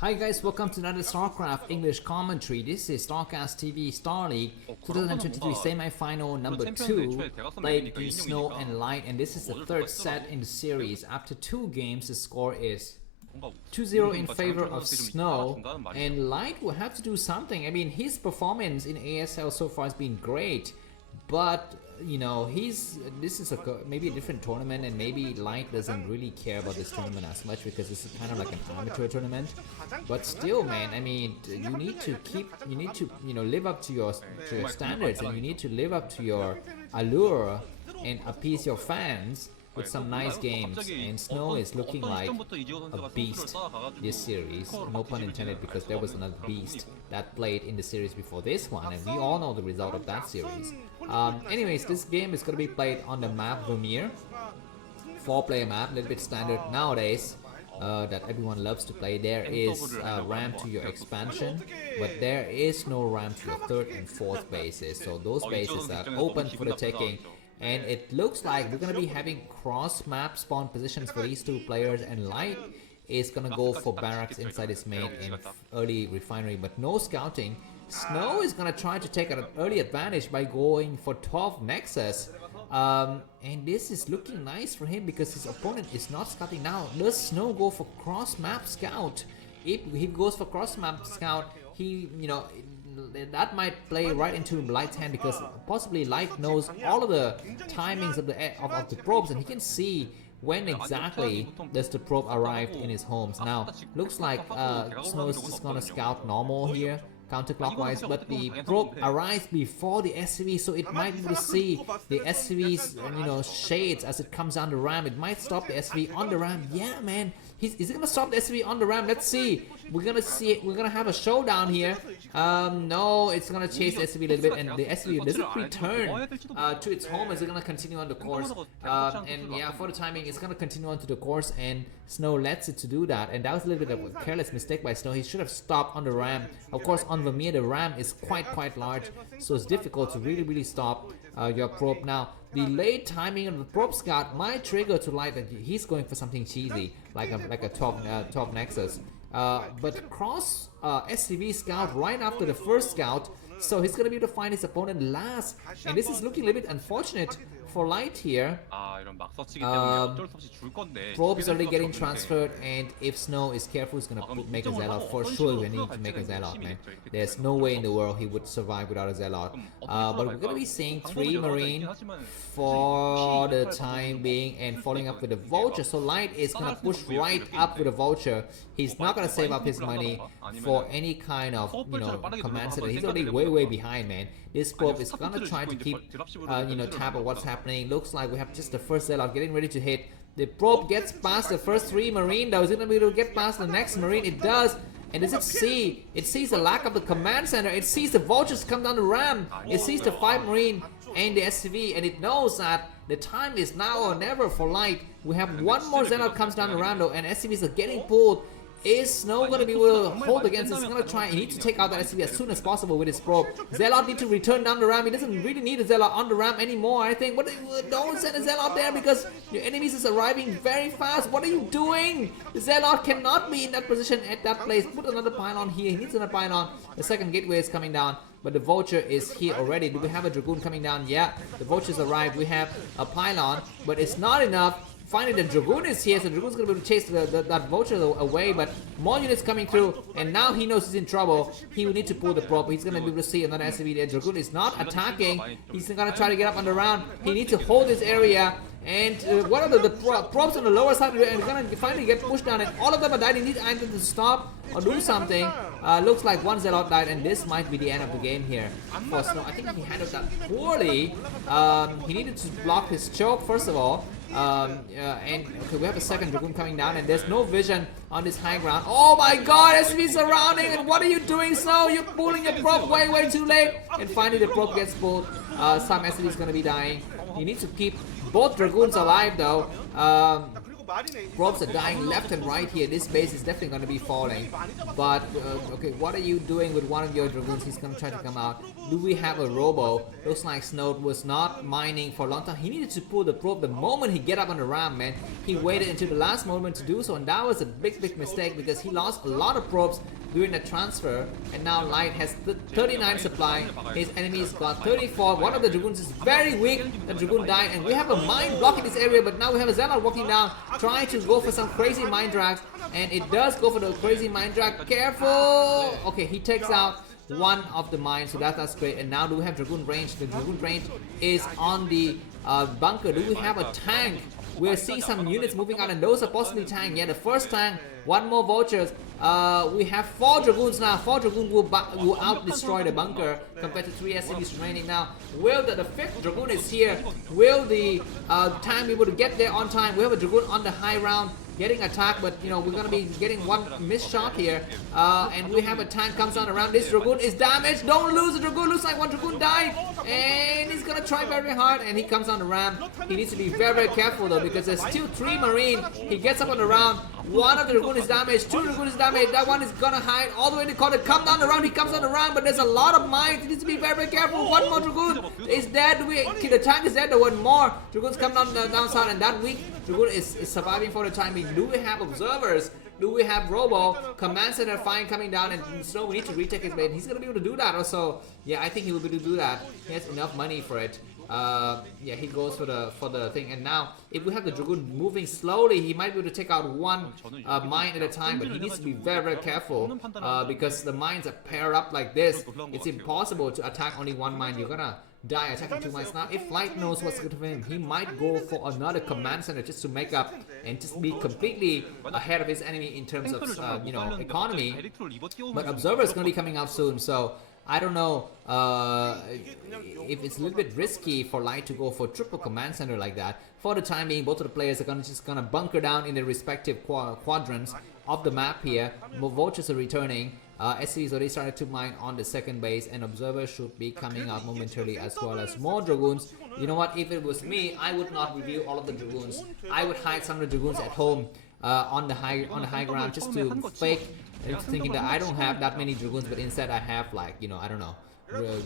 Hi guys, welcome to another Starcraft English commentary. This is Starcast TV Star League 2023 semi-final number 2, played in Snow and Light, and this is the third set in the series. After 2 games, the score is 2-0 in favor of Snow, and Light will have to do something. I mean, his performance in ASL so far has been great, but you know, this is maybe a different tournament, and maybe Light doesn't really care about this tournament as much because this is kind of like an amateur tournament. But still, man, I mean, you need to live up to your standards, and you need to live up to your allure and appease your fans with some nice games. And Snow is looking like a beast this series, no pun intended, because there was another beast that played in the series before this one, and we all know the result of that series. Anyways, this game is going to be played on the map Vermeer, 4-player map, a little bit standard nowadays, that everyone loves to play. There is a ramp to your expansion, but there is no ramp to your 3rd and 4th bases, so those bases are open for the taking. And it looks like we're going to be having cross-map spawn positions for these 2 players, and Light is going to go for barracks inside his main and early refinery, but no scouting. Snow is going to try to take an early advantage by going for 12 Nexus. And this is looking nice for him because his opponent is not scouting. Now, does Snow go for cross-map scout? If he goes for cross-map scout, that might play right into Light's hand, because possibly Light knows all of the timings of the probes, and he can see when exactly does the probe arrive in his homes. Now, looks like Snow is just gonna scout normal here, counterclockwise, but the probe arrives before the SCV, so it might be able to see the SCV's shades as it comes down the ramp. It might stop the SCV on the ramp. Yeah, man. Is he gonna stop the SCV on the ramp? Let's see. We're gonna have a showdown here. No, it's gonna chase the SCV a little bit, and the SCV doesn't return to its home. It's gonna continue on the course. And yeah, for the timing, it's gonna continue on to the course, and Snow lets it to do that. And that was a little bit of a careless mistake by Snow. He should have stopped on the ramp. Of course, on Vermeer, the ramp is quite large, so it's difficult to really stop your probe. Now, the late timing of the probe scout might trigger to Light that he's going for something cheesy, like a 12 Nexus. But cross SCV scout right after the first scout, so he's gonna be able to find his opponent last, and this is looking a little bit unfortunate for Light here. Probe is already getting transferred, and if Snow is careful, he's gonna make a Zelle. For sure, we need to make a Zelle, man. There's no way in the world he would survive without a Zelle. But we're gonna be seeing 3 Marine for the time being, and following up with the Vulture. So Light is gonna push right up with the Vulture. He's not gonna save up his money for any kind of command center. He's already way behind, man. This probe is gonna try to keep tab of what's happening. Looks like we have just the first Zelle getting ready to hit. The probe gets past the first 3 Marine, though. Is it gonna be able to get past the next Marine? It does. And does it see? It sees the lack of the command center. It sees the Vultures come down the ramp. It sees the 5 Marine and the SCV, and it knows that the time is now or never for Light. We have 1 more Zelle comes down the ramp, though, and SCVs are getting pulled. Is Snow going to be able to hold against this? He's going to try. He needs to take out that SCV as soon as possible with his probe. Zelle needs to return down the ramp. He doesn't really need a Zelle on the ramp anymore, I think. But don't send a Zelle there because your enemies is arriving very fast. What are you doing? The Zelle cannot be in that position at that place. Put another pylon here. He needs another pylon. The second gateway is coming down, but the Vulture is here already. Do we have a Dragoon coming down? Yeah, the Vulture's arrived. We have a pylon, but it's not enough. Finally, the Dragoon is here, so the Dragoon's gonna be able to chase that Vulture away, but more units coming through, and now he knows he's in trouble. He will need to pull the probe. He's gonna be able to see another SCV there. Dragoon is not attacking. He's gonna try to get up on the round. He needs to hold this area, and one of the probes on the lower side are gonna finally get pushed down, and all of them are dying. He needs either to stop or do something. Looks like 1 Zelle died, and this might be the end of the game here for Snow. I think he handled that poorly. He needed to block his choke first of all. And okay, we have a second Dragoon coming down, and there's no vision on this high ground. Oh my god, SCV surrounding, and what are you doing, Snow? You're pulling your probe way too late, and finally the probe gets pulled. Some SCV is gonna be dying. You need to keep both Dragoons alive though. Probes are dying left and right here. This base is definitely going to be falling. But, okay, what are you doing with one of your Dragoons? He's going to try to come out. Do we have a Robo? Looks like Snow was not mining for a long time. He needed to pull the probe the moment he get up on the ramp, man. He waited until the last moment to do so, and that was a big mistake because he lost a lot of probes during the transfer. And now Light has 39 supply. His enemies got 34. One of the Dragoons is very weak. The Dragoon died, and we have a mine blocking this area, but now we have a Zelle walking down, trying to go for some crazy mine drags, and it does go for the crazy mine drag. Careful! Okay, he takes out one of the mines, so that's great. And now do we have Dragoon range? The Dragoon range is on the bunker. Do we have a tank? We're seeing some units moving out, and those are possibly tank. Yeah, the first tank, one more vultures. We have 4 Dragoons now. 4 Dragoons will out-destroy the bunker compared to 3 SCVs remaining now. Will the 5th Dragoon is here. Will the tank be able to get there on time? We have a Dragoon on the high round getting attacked, but you know, we're gonna be getting one missed shot here. And we have a tank comes on around. This Dragoon is damaged. Don't lose the Dragoon. Looks like one Dragoon died, and he's gonna try very hard, and he comes on the ramp. He needs to be very careful though, because there's still 3 Marine. He gets up on the round. One of the Dragoon is damaged. 2 Dragoon is damaged. That one is gonna hide all the way in the corner. Come down the round. He comes on the round, but there's a lot of mines. He needs to be very careful. One more Dragoon is dead. The tank is dead. There one more Dragoons come down the downside, and that weak Dragoon is surviving for the time being. Do we have observers? Do we have Robo? Command Center fine coming down, and Snow, we need to retake his base. He's gonna be able to do that also. Yeah, I think he will be able to do that. He has enough money for it. Yeah, he goes for the thing. And now if we have the Dragoon moving slowly, he might be able to take out one mine at a time, but he needs to be very careful because the mines are paired up like this. It's impossible to attack only one mine. You're gonna die attacking 2 mines. Now if Light knows what's good for him, he might go for another command center just to make up and just be completely ahead of his enemy in terms of you know, economy. But Observer is gonna be coming out soon, so I don't know if it's a little bit risky for Light to go for triple command center like that. For the time being, both of the players are just gonna bunker down in their respective quadrants of the map here. More vultures are returning. SC is already started to mine on the second base, and Observers should be coming out momentarily, as well as more Dragoons. You know what, if it was me, I would not review all of the Dragoons. I would hide some of the Dragoons at home on the high ground, just to fake thinking that I don't have that many Dragoons, but instead I have, like, you know, I don't know,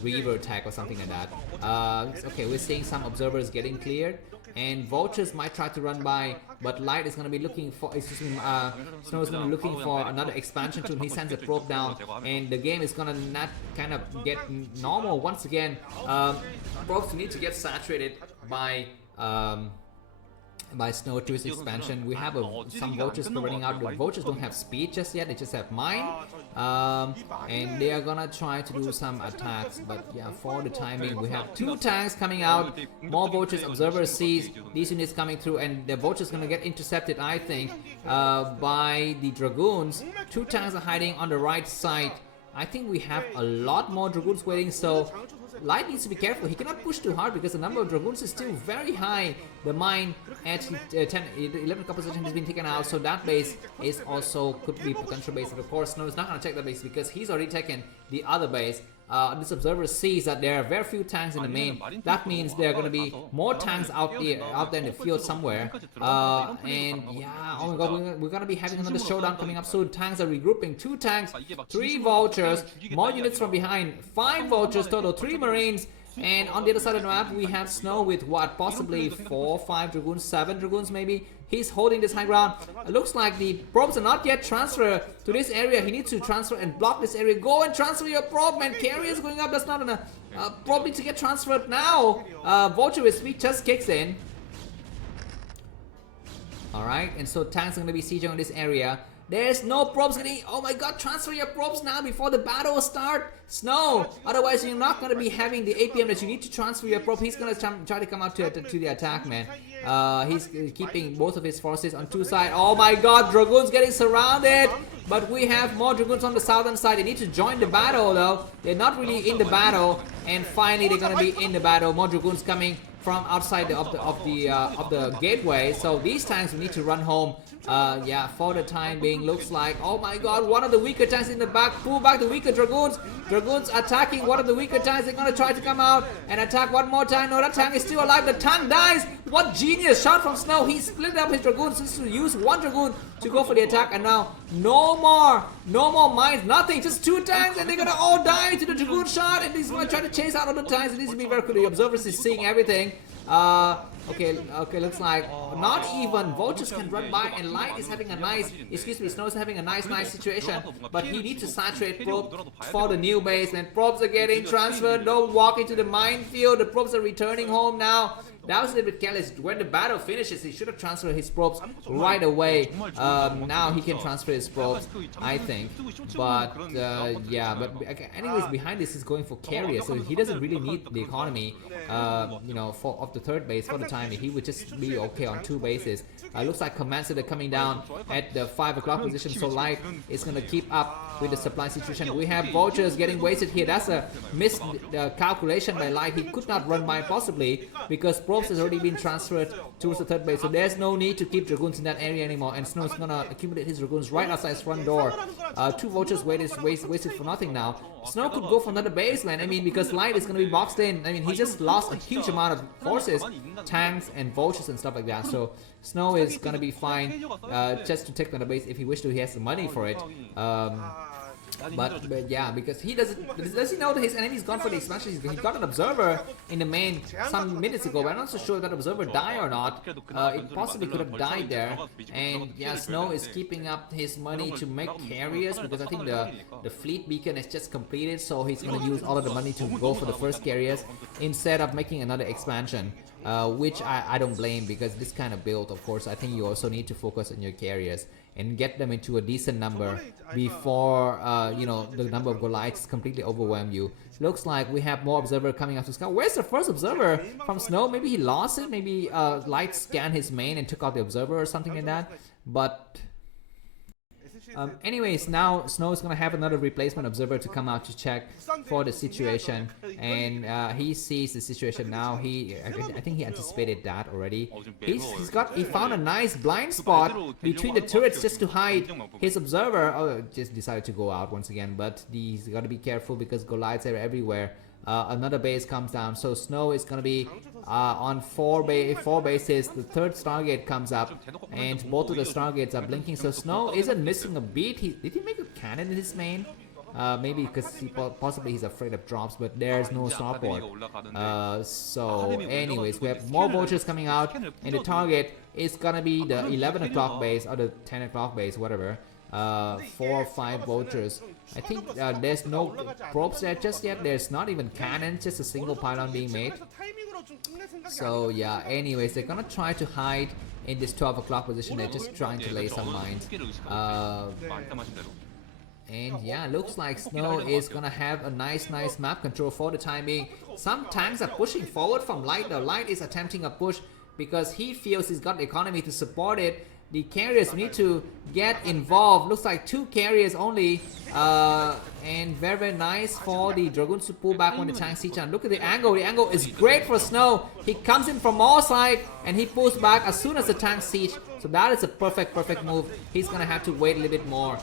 Reaver attack or something like that. Okay, we're seeing some Observers getting cleared, and Vultures might try to run by, but Light is going to be looking for, Snow is going to be looking for another expansion tool. He sends a probe down, and the game is going to not kind of get normal once again. Probes need to get saturated by Snow to his expansion. We have some Vultures running out. The Vultures don't have speed just yet, they just have mine. And they are gonna try to do some attacks, but yeah, for the timing, we have 2 tanks coming out, more Vultures. Observer sees these units coming through, and the Vultures gonna get intercepted, I think, by the Dragoons. 2 tanks are hiding on the right side. I think we have a lot more Dragoons waiting, so Light needs to be careful. He cannot push too hard because the number of Dragoons is still very high. The mine at 11 composition has been taken out, so that base is also could be potential base. But of course, Snow is not going to take the base because he's already taken the other base. This observer sees that there are very few tanks in the main. That means there are going to be more tanks out there in the field somewhere. And yeah, oh my god, we're going to be having another showdown coming up soon. Tanks are regrouping. 2 tanks, 3 vultures, more units from behind, 5 vultures total, 3 marines. And on the other side of the map, we have Snow with what, possibly 4, 5 Dragoons, 7 Dragoons maybe. He's holding this high ground. It looks like the probes are not yet transferred to this area. He needs to transfer and block this area. Go and transfer your probe, man. Carry is going up. That's not enough. Probe needs to get transferred now. Vulture with speed just kicks in. Alright, and so tanks are going to be sieging on this area. There's no probes getting. Oh my god, transfer your probes now before the battle start. Snow. Otherwise, you're not going to be having the APM that you need to transfer your probe. He's going to try to come out to the attack, man. He's keeping both of his forces on 2 sides. Oh my god, Dragoons getting surrounded. But we have more Dragoons on the southern side. They need to join the battle, though. They're not really in the battle. And finally, they're going to be in the battle. More Dragoons coming from outside of the gateway. So these tanks we need to run home. Yeah, for the time being, looks like, oh my god, one of the weaker tanks in the back. Pull back the weaker Dragoons. Dragoons attacking one of the weaker tanks. They're gonna try to come out and attack one more time. No, that tank is still alive. The tank dies. What genius shot from Snow. He split up his Dragoons just to use one Dragoon to go for the attack. And now no more mines, nothing. Just 2 tanks and they're gonna all die to the Dragoon shot. And he's gonna try to chase out other tanks. It needs to be very good. The observers is seeing everything. Okay, looks like not even Vultures can run by, and Light is having a nice, Snow is having a nice situation, but he needs to saturate probes for the new base, and probes are getting transferred. Don't walk into the minefield. The probes are returning home now. That was a little bit careless. When the battle finishes, he should have transferred his probes right away. Now he can transfer his probes, I think. But yeah, but anyways, behind this is going for carrier, so he doesn't really need the economy, you know, of the third base for the time. He would just be okay on 2 bases. Looks like command center coming down at the 5 o'clock position, so Light is gonna keep up with the supply situation. We have Vultures getting wasted here. That's a missed calculation by Light. He could not run by possibly because probes has already been transferred towards the third base, so there's no need to keep Dragoons in that area anymore, and Snow is gonna accumulate his Dragoons right outside his front door. 2 Vultures wasted for nothing now. Snow could go for another baseline, I mean, because Light is gonna be boxed in. I mean, he just lost a huge amount of forces, tanks and Vultures and stuff like that, so Snow is gonna be fine just to take another base if he wishes to. He has the money for it. But yeah, because he does he know that his enemy's gone for the expansion? He got an observer in the main some minutes ago, but I'm not so sure if that observer died or not. It possibly could have died there. And yeah, Snow is keeping up his money to make carriers, because I think the fleet beacon is just completed, so he's gonna use all of the money to go for the first carriers instead of making another expansion. Which I don't blame, because this kind of build, of course, I think you also need to focus on your carriers and get them into a decent number before you know, the number of Goliaths completely overwhelm you. Looks like we have more observer coming up to scout. Where's the first observer from Snow? Maybe he lost it. Maybe Light scanned his main and took out the observer or something like that. But anyways, now Snow is gonna have another replacement observer to come out to check for the situation, and he sees the situation now. I think he anticipated that already. He found a nice blind spot between the turrets just to hide his observer. Oh, just decided to go out once again, but he's got to be careful because Goliaths are everywhere. Another base comes down, so Snow is gonna be on 4 bases. The third Stargate comes up, and both of the Stargates are blinking, so Snow isn't missing a beat. Did he make a cannon in his main? Maybe because possibly he's afraid of drops, but there's no starport. So anyways, we have more Vultures coming out, and the target is gonna be the 11 o'clock base or the 10 o'clock base, whatever. 4 or 5 Vultures. I think there's no probes there just yet. There's not even cannons, just a single pylon being made. So yeah, anyways, they're gonna try to hide in this 12 o'clock position. They're just trying to lay some mines. And yeah, looks like Snow is gonna have a nice map control for the time being. Some tanks are pushing forward from Light. The Light is attempting a push because he feels he's got the economy to support it. The carriers need to get involved. Looks like 2 carriers only, and very nice for the Dragoons to pull back when the tanks siege on. Look at the angle. The angle is great for Snow. He comes in from all sides and he pulls back as soon as the tanks siege. So that is a perfect move. He's gonna have to wait a little bit more.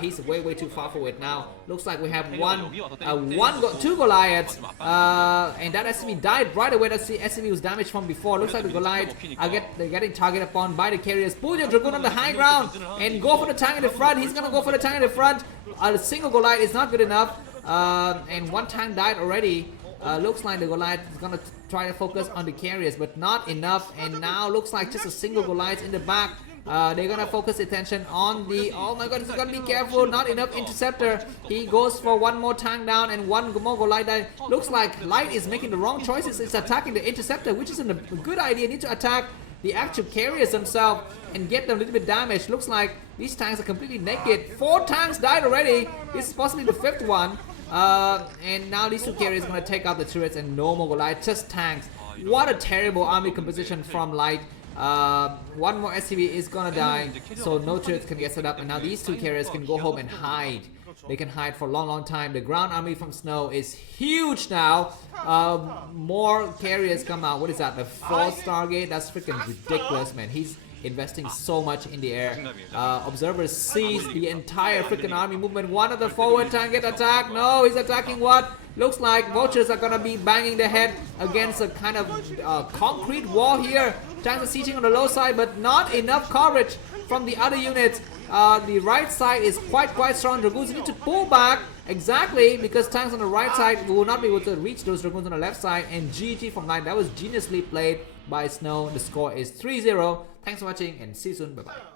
He's way too far forward now. Looks like we have 2 Goliaths, and that SCV died right away. That's the SCV was damaged from before. Looks like the Goliaths are getting targeted upon by the carriers. Pull your Dragoon on the high ground and go for the tank in the front. He's gonna go for the tank in the front. A single Goliath is not good enough, and 1 tank died already. Looks like the Goliath is gonna try to focus on the carriers, but not enough. And now looks like just a single Goliath in the back. They're gonna focus attention on the. Oh my God, he's gotta be careful. Not enough interceptor. He goes for 1 more tank down and 1 more Goliath down. Looks like Light is making the wrong choices. It's attacking the interceptor, which isn't a good idea. Need to attack the actual carriers themselves and get them a little bit damaged. Looks like these tanks are completely naked. 4 tanks died already. This is possibly the 5th one. And now these 2 carriers are gonna take out the turrets and no more Goliath, just tanks. What a terrible army composition from Light. 1 more SCV is gonna die, so no turrets can get set up, and now these 2 carriers can go home and hide. They can hide for a long time. The ground army from Snow is huge now. More carriers come out. What is that? The 4th Stargate? That's freaking ridiculous, man. He's investing so much in the air. Observers sees the entire freaking army movement. One of the forward tank get attacked. No, he's attacking what? Looks like Vultures are gonna be banging their head against a kind of concrete wall here. Tanks are sieging on the low side, but not enough coverage from the other units. The right side is quite strong. Dragoons need to pull back exactly because tanks on the right side will not be able to reach those Dragoons on the left side. And GG from Light. That was geniusly played by Snow. The score is 3-0. Thanks for watching and see you soon. Bye bye.